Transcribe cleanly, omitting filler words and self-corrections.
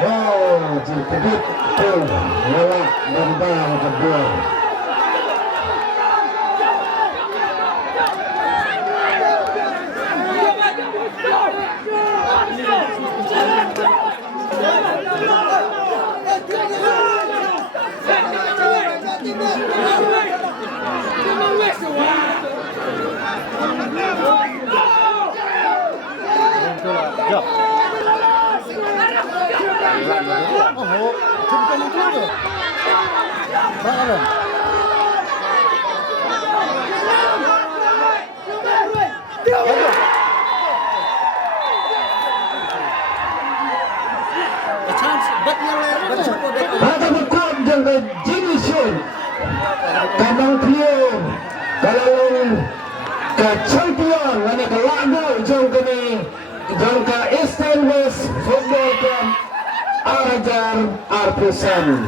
Wow, jikabit ko. Wala, ganda ang kabuan. Ada magkuhan dyan kay Jinisyon Kamang Pio Kalalong ka-champion na nakalago dyan kami dyan ka East and West Football Club Arajar Arpusan.